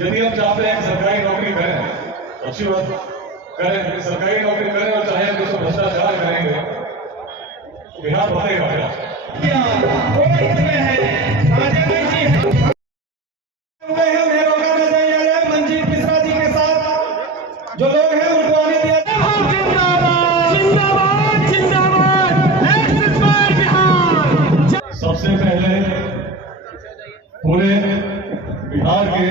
यदि हम चाहते हैं कि सरकारी नौकरी करें, अच्छी बात करें, सरकारी नौकरी करें और चाहे कि उसको भ्रष्टाचार करेंगे तो बिहार बढ़ेगा क्या? मंजीत मिश्रा जी के साथ जो लोग हैं उनको आने दिया। सबसे पहले पूरे बिहार के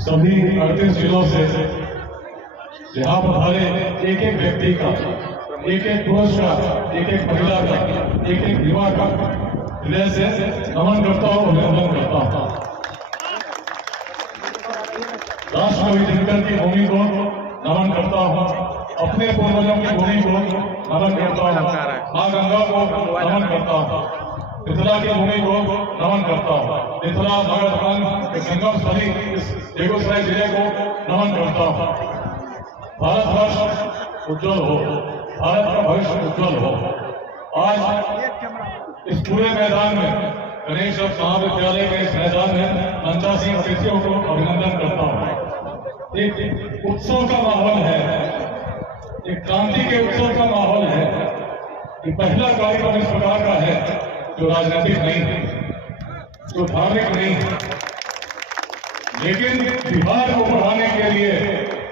सभी 38 जिलों से यहाँ पर हमारे एक एक व्यक्ति का, एक एक पुरुष का, एक एक महिला का, एक एक युवा का हृदय से नमन करता हूँ, अभिनंदन करता हूँ। राष्ट्रकवि दिनकर की भूमि को नमन करता हूँ, अपने पूर्वजों की भूमि को नमन करता हूँ, माँ गंगा को नमन करता हूँ, मिथिला की भूमि को नमन करता हूँ, मिथिला नगर के संगम स्थली बेगूसराय जिले को नमन करता हूँ। भारतवर्ष उज्जवल हो, भारत का भविष्य उज्जवल हो। आज इस पूरे मैदान में गणेश महाविद्यालय के इस मैदान में 85 अतिथियों को अभिनंदन करता हूँ। एक उत्सव का माहौल है, एक क्रांति के उत्सव का माहौल है। ये पहला कार्यक्रम इस प्रकार का है जो राजनीतिक नहीं है, जो धार्मिक नहीं है, लेकिन बिहार को बढ़ाने के लिए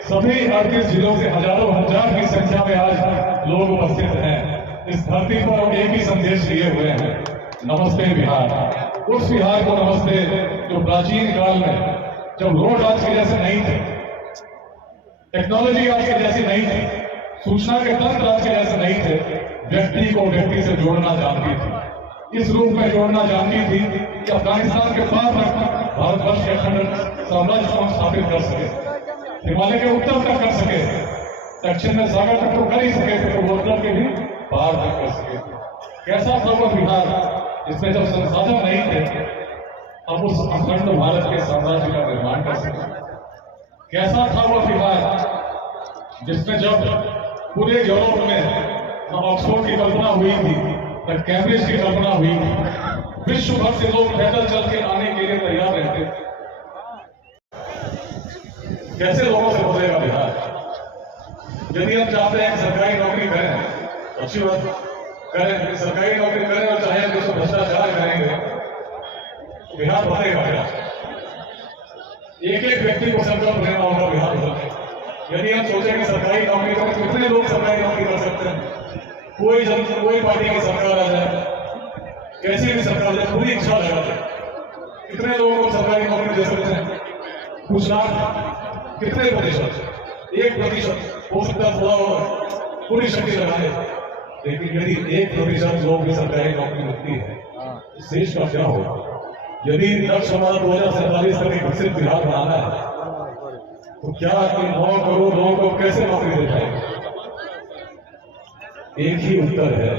सभी 38 जिलों से हजारों हजार की संख्या में आज लोग उपस्थित हैं। इस धरती पर एक ही संदेश लिए हुए हैं, नमस्ते बिहार। उस बिहार को नमस्ते जो प्राचीन काल में, जब रोड आज के जैसे नहीं थे, टेक्नोलॉजी आज के जैसी नहीं थी, सूचना के तंत्र आज के जैसे नहीं थे, व्यक्ति को व्यक्ति से जोड़ना जानती थी। इस रूप में जोड़ना जानती थी कि अफगानिस्तान के बाद भारतवर्ष के अखंड साम्राज्य को स्थापित कर सके, हिमालय के उत्तर तक कर सके, दक्षिण में सागर तक तो कर ही सके, पूर्वोत्तर के भी पार तक कर सके। कैसा था वो बिहार जिसमें जब संसाधन नहीं थे अब उस अखंड भारत के साम्राज्य का निर्माण कर सके? कैसा था वो बिहार जिसमें जब पूरे यूरोप में ऑक्सफोर्ड की कल्पना हुई थी, तब कैम्ब्रिज की कल्पना हुई थी, विश्व भर से लोग पैदल चल के आने के लिए तैयार रहते थे। कैसे लोगों से बोलेगा बिहार? यदि हम चाहते हैं कि सरकारी नौकरी करें, अच्छी बात करें, सरकारी नौकरी करें और चाहे कि उसको भ्रष्टाचार करेंगे तो बिहार बढ़ेगा क्या? एक एक व्यक्ति को संकल्प लेना होगा बिहार बदलने। यदि हम सोचें कि सरकारी नौकरी करें तो कितने लोग सरकारी नौकरी कर सकते हैं? कोई पार्टी की सरकार आ जाए, कैसी भी सरकार जाए, पूरी इच्छा लगा जाए, कितने लोगों को सरकारी नौकरी दे सकते हैं? पूछना कितने प्रतिशत? 1% हो सकता है, थोड़ा और पूरी शक्ति लगाए। लेकिन यदि 1% लोग भी सरकारी नौकरी मिलती है तो देश का क्या होगा? यदि लक्ष्य हमारा 2047 तक विकसित बिहार बनाना है तो क्या 9 करोड़ लोगों को कैसे नौकरी दे पाएंगे? एक ही उत्तर है,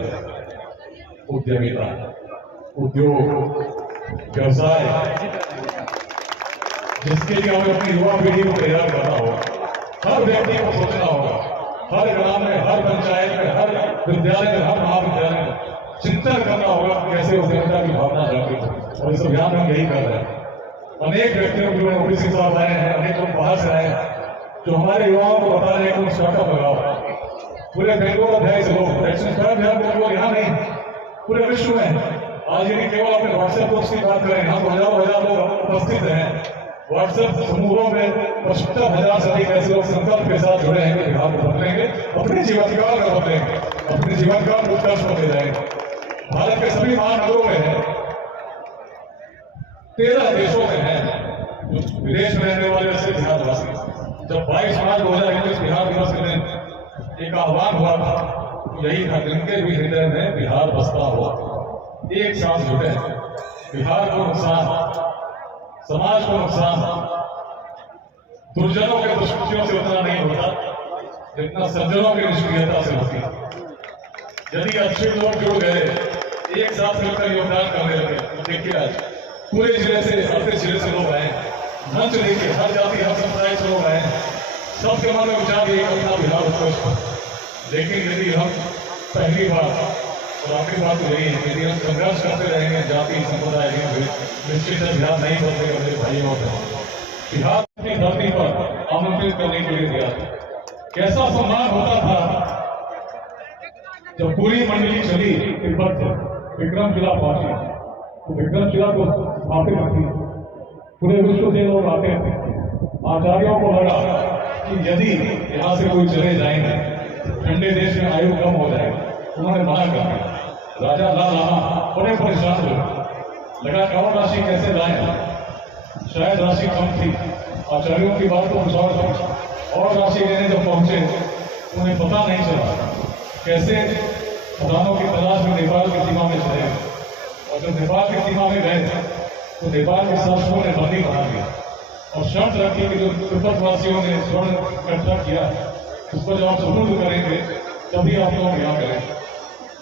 उद्यमिता, उद्योग, व्यवसाय, जिसके लिए हमें अपनी युवा पीढ़ी को तैयार करना होगा। हर व्यक्ति को सोचना होगा, हर ग्राम में, हर पंचायत में, हर विद्यालय में, हर महाविद्यालय में चिंतन करना होगा कैसे उद्यमिता की भावना जागृत हो। और इस अभियान में यही कर रहे हैं। अनेक व्यक्तियों जो ओबीसी साहब आए हैं, अनेक लोग बाहर से आए हैं, जो हमारे युवाओं को बता रहे हैं कि तुम स्टार्टअप लगाओ। पूरे बेंगलोर अध्याय से लोग बेंगलोर यहाँ नहीं, पूरे विश्व में। आज यदि केवल अपने व्हाट्सएप ग्रुप्स की बात करें, यहाँ तो हजारों लोग उपस्थित हैं। व्हाट्सएप समूहों में 75,000 से अधिक ऐसे लोग संकल्प के साथ जुड़े हैं कि बिहार को बदलेंगे, अपने जीवन काल में बदलेंगे, अपने जीवन काल को उत्कर्ष में ले जाएंगे। भारत के सभी महानगरों में है, 13 देशों में है, जो विदेश में रहने वाले से बिहारवासी। जब 22 मार्च 2021 बिहार दिवस के दिन एक आह्वान हुआ था, यही था, जिनके भी हृदय में बिहार बसता हो, एक साथ जुटे। बिहार को नुकसान, समाज को नुकसान दुर्जनों के दुष्कृतियों से उतना नहीं होता जितना सज्जनों की निष्क्रियता से होती है। यदि अच्छे लोग जुड़ गए, एक साथ मिलकर योगदान करने लगे, तो देखिए आज पूरे जिले से, 38 जिले से लोग आए, मंच देखिए, हर जाति, हर संप्रदाय से लोग आए, सबके मन में विचार यही अपना बिहार उत्कृष्ट। लेकिन यदि हम पहली बार और आखिरी बात तो यही है, यदि हम संघर्ष करते रहेंगे जाति संप्रदाय निश्चित है बिहार नहीं बदलेगा मेरे भाइयों और बिहार की धरती पर आमंत्रित करने के लिए दिया। कैसा सम्मान होता था जब पूरी मंडली चली तिब्बत से विक्रमशिला पहुंची, तो विक्रमशिला को स्थापित थी, पूरे विश्व से लोग आते थे। आचार्यों को लगा कि यदि यहाँ से कोई चले जाएंगे ठंडे देश में आयु कम हो जाएगी, उन्होंने मना कर दिया। राजा लाल लामा बड़े परेशान हुए, लगा कौन राशि कैसे लाए, शायद राशि कम थी। आचार्यों की बात को विश्वास थी, और राशि लेने जब पहुंचे उन्हें पता नहीं चला कैसे खदानों की तलाश में नेपाल की सीमा में चले। और जब नेपाल की सीमा में गए तो नेपाल के शासकों ने बंदी बना दिया और शर्त रखी कि जो तिब्बत वासियों ने स्वर्ण इकट्ठा किया उसको जब आप सुपुर्द करेंगे तभी आप लोग यहाँ करें।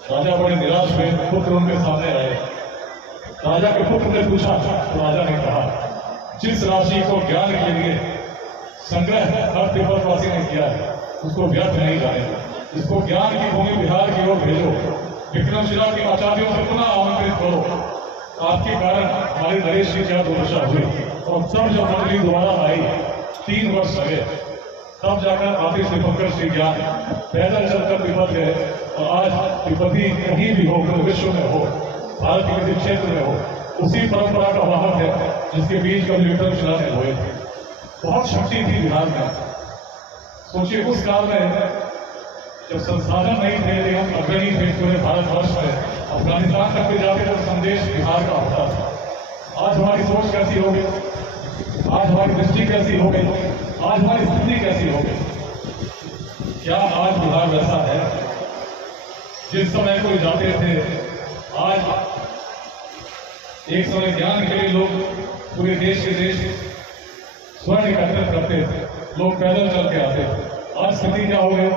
राजा बड़े निराश हुए, पुत्र उनके सामने आए। राजा के पुत्र ने पूछा तो राजा ने कहा, जिस राशि को ज्ञान के लिए संग्रह हर तिब्बतवासी ने किया है उसको व्यर्थ नहीं जाने, इसको ज्ञान की भूमि बिहार की ओर भेजो। विक्रमशिला के आचार्यों से पुनः आमंत्रित करो। आपके कारण हमारे नरेश की क्या दुर्दशा हुई, और सब जब मंडली दोबारा आई 3 वर्ष लगे, तब जाकर आतिश दीपंकर श्री ज्ञान पैदल चलकर तिब्बत गए। और आज तिब्बती कहीं भी हो, पूरे विश्व में हो, भारत के किसी क्षेत्र में हो, उसी परंपरा का वाहक है जिसके बीच कभी विक्रमशिला ने हुए थे। बहुत शक्ति थी बिहार में। सोचिए उस काल में जब संसाधन नहीं थे, लेकिन अग्रणी थे पूरे भारतवर्ष में, अफगानिस्तान तक भी जाते तो संदेश बिहार का होता था। आज हमारी सोच कैसी हो गई, आज हमारी दृष्टि कैसी हो गई, आज हमारी स्थिति कैसी हो गई। क्या आज बिहार वैसा है? जिस समय कोई जाते थे, आज एक समय ज्ञान के लिए लोग पूरे देश के देश स्वर्ण एकत्रित करते थे, लोग पैदल चल के आते थे। आज स्थिति क्या हो गई?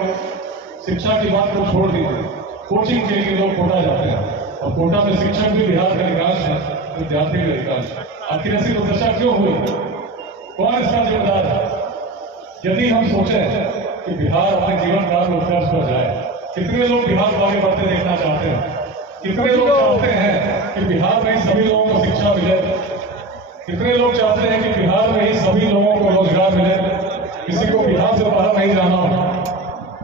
शिक्षा की बात को छोड़ दीजिए, कोचिंग के लिए लोग कोटा जाते हैं, और कोटा में शिक्षक भी बिहार का अधिकांश है, विद्यार्थी भी अधिकांश। आखिर ऐसी दुर्दशा क्यों हुई? कौन इसका जिम्मेदार है? यदि हम सोचें कि बिहार अपने जीवन काल में उत्कर्ष पर जाए, कितने लोग बिहार को आगे बढ़ते देखना चाहते हैं? कितने लोग चाहते हैं कि बिहार में सभी लोगों को शिक्षा मिले? कितने लोग चाहते हैं कि बिहार में ही सभी लोगों को रोजगार मिले, किसी को बिहार से बाहर नहीं जाना हो?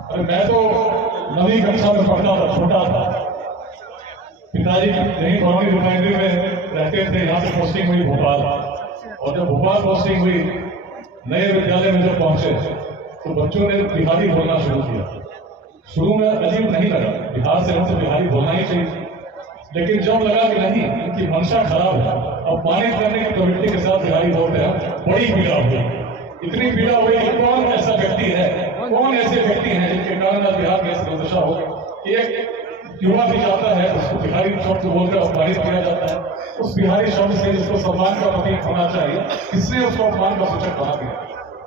अरे मैं तो 9वीं कक्षा में पढ़ता था, छोटा था, पिताजी यही बरौनी रिफाइनरी में रहते थे। यहाँ से पोस्टिंग हुई भोपाल, और जब भोपाल पोस्टिंग हुई, नए विद्यालय में जब पहुंचे तो बच्चों ने बिहारी बोलना शुरू किया। शुरू में अजीब नहीं लगा, बिहार से हम तो बिहारी बोलना ही चाहिए, लेकिन जब लगा कि नहीं, इनकी मंशा खराब है, अब पानी करने की प्रवृत्ति के साथ बिहारी बोलते हैं, बड़ी पीड़ा हुई। इतनी पीड़ा हुई कि कौन ऐसा व्यक्ति है, कौन ऐसे व्यक्ति हैं जिनके कारण बिहार में ऐसी दुर्दशा हो? एक युवा भी जाता है, उसको बिहारी शब्द बोलकर अपमानित किया जाता है। उस बिहारी शब्द से जिसको सम्मान का प्रतीक होना चाहिए, किसने उसको अपमान का सूचक बना दिया?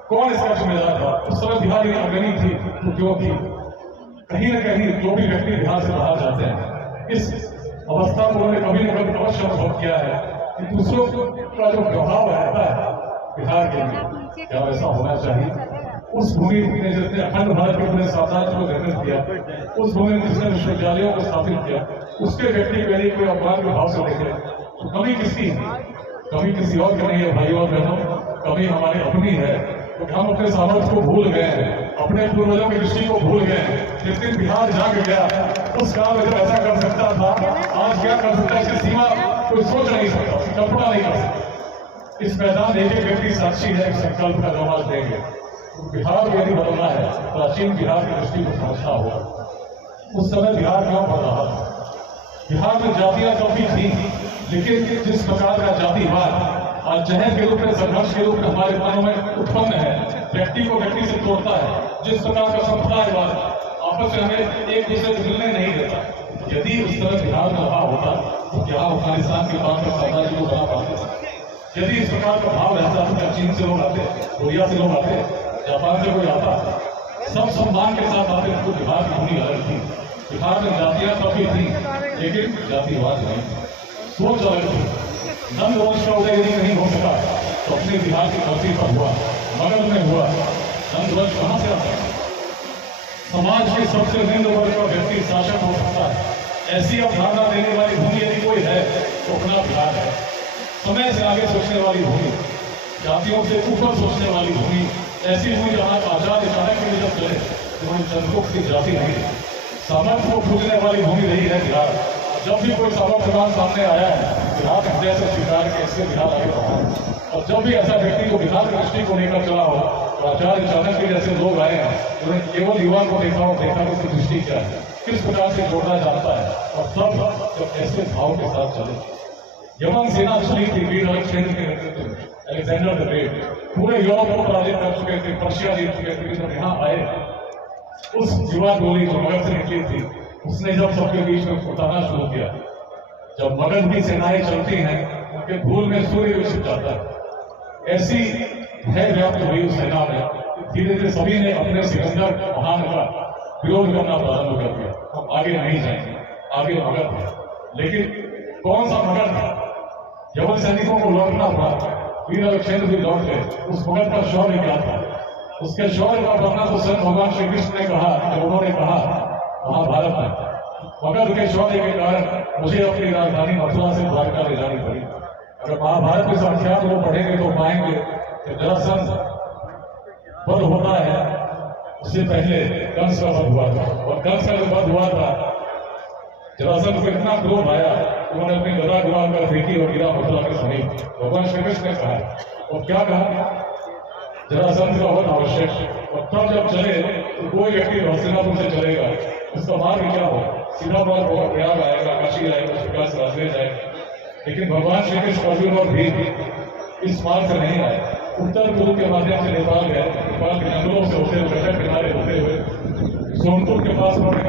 कौन इसका जिम्मेदार था? उस समय बिहारी अग्रणी थी तो क्यों थी? कहीं न कहीं जो भी व्यक्ति बिहार से बाहर जाते हैं, इस अवस्था को उन्होंने कभी न कभी अवश्य अनुभव किया है कि दूसरों का जो प्रभाव रहता है बिहार के लिए, क्या वैसा होना चाहिए? उस भूमि ने जिसने अखंड भारत के पूरे साम्राज्य को निर्मित किया, उस भूमि में जिसने विश्वविद्यालयों को स्थापित किया, उसके व्यक्ति के लिए कोई अपमान के भाव से देखे तो कमी किसकी है? कमी किसी और की नहीं है भाइयों और बहनों, कमी हमारी अपनी है। तो हम अपने सामर्थ्य को भूल गए हैं, अपने पूर्वजों की दृष्टि को भूल गए हैं। जिस दिन बिहार जाग गया, उस काल में जब ऐसा कर सकता था, आज क्या कर सकता है इसकी सीमा कोई सोच नहीं सकता, कल्पना नहीं कर सकता। इस मैदान एक एक व्यक्ति साक्षी है, संकल्प का जवाब देंगे। तो बिहार को यदि बदलना है, प्राचीन बिहार की दृष्टि को समझना होगा। उस समय बिहार क्यों बढ़ रहा था? बिहार में जातियां तो भी थी, लेकिन जिस प्रकार का जातिवाद आज जहर के रूप में, संघर्ष के रूप में हमारे मनों में उत्पन्न है, व्यक्ति को व्यक्ति से तोड़ता है, जिस प्रकार का संप्रदायवाद आपस में हमें एक दूसरे से मिलने नहीं देता, यदि उस तरह बिहार में रहा होता तो क्या अफगानिस्तान के बाद में साम्राज्य को बना पाते? यदि इस प्रकार का भाव रहता तो क्या चीन से लोग आते, कोरिया से लोग आते, जापान से कोई आता? सब सम्मान के साथ आते, तो बिहार की भूमि अलग थी। बिहार में जातियां तभी थी, लेकिन जातिवाद नहीं, सोच अलग थी। नंद वंश का उदय यदि नहीं हो सका तो अपने बिहार की धरती पर हुआ, मगध में हुआ। नंद वंश कहां से आता है? समाज के सबसे निम्न वर्ग का व्यक्ति शासक हो सकता है, ऐसी अवधारणा देने वाली भूमि यदि कोई है तो अपना बिहार है। समय से आगे सोचने वाली भूमि, जातियों से ऊपर सोचने वाली भूमि ऐसी हुई जहाँ आचार्य चाणक्य ने जब चले तो वहीं चंद्रगुप्त की जाति नहीं रही। सामर्थ्य को पूजने वाली भूमि रही है बिहार। जब भी कोई सामर्थ्यवान सामने आया है बिहार हृदय से स्वीकार के इससे बिहार आगे बढ़ा है। और जब भी ऐसा व्यक्ति को बिहार की दृष्टि को लेकर चला हो तो आचार्य चाणक्य जैसे लोग आए हैं उन्होंने केवल युवा को देखा कि उसकी दृष्टि क्या है, किस प्रकार से जोड़ना चाहता है, और सब जब ऐसे भाव के साथ चले। यमन सेना चली थी वीर अलेक्जेंडर के नेतृत्व में, अलेक्जेंडर द ग्रेट पूरे यूरोप को पराजित कर चुके थे, पर्शिया जीत चुके थे। जब यहाँ आए उस युवा टोली जो मगध से निकली थी उसने जब सबके बीच में उतारना शुरू किया, जब मगध की सेनाएं चलती हैं उनके धूल में सूर्य भी छिप जाता है। ऐसी भय व्याप्त हुई उस सेना में, धीरे धीरे सभी ने अपने सिकंदर महान का विरोध करना प्रारंभ कर दिया। हम आगे नहीं जाएंगे, आगे मगध है। लेकिन कौन सा मगध था? यवन सैनिकों को लौटना पड़ा, वीर अलेक्जेंडर भी लौट गए। उस मगध का शौर्य क्या था? उसके शौर्य का वर्णन तो स्वयं भगवान श्री कृष्ण ने कहा, जब उन्होंने कहा महाभारत में मगध के शौर्य के कारण मुझे अपनी राजधानी मथुरा से द्वारका ले जानी पड़ी। अगर महाभारत की संख्या को पढ़ेंगे तो पाएंगे कि जरासंध वध होता है उससे पहले कंस का वध हुआ था, और कंस का जो वध हुआ था जरासंध को इतना क्रोध आया उन्होंने अपनी गदा घुमा कर फेंकी और गिरा मथुरा के समीप। भगवान श्री कृष्ण ने कहा, और क्या कहा? जरासंध का वध आवश्यक है। और तब जब चले तो कोई व्यक्ति हस्तिनापुर से चलेगा, उसका मार्ग क्या हो? सीधा मार्ग होगा, प्रयाग आएगा, काशी आएगा, विकास राजगीर जाएगा। लेकिन भगवान श्री कृष्ण अर्जुन और भीम इस मार्ग से नहीं आए, उत्तर पूर्व के माध्यम से नेपाल गए। नेपाल के जंगलों से होते हुए, गंगा किनारे होते हुए सोनपुर के पास उन्होंने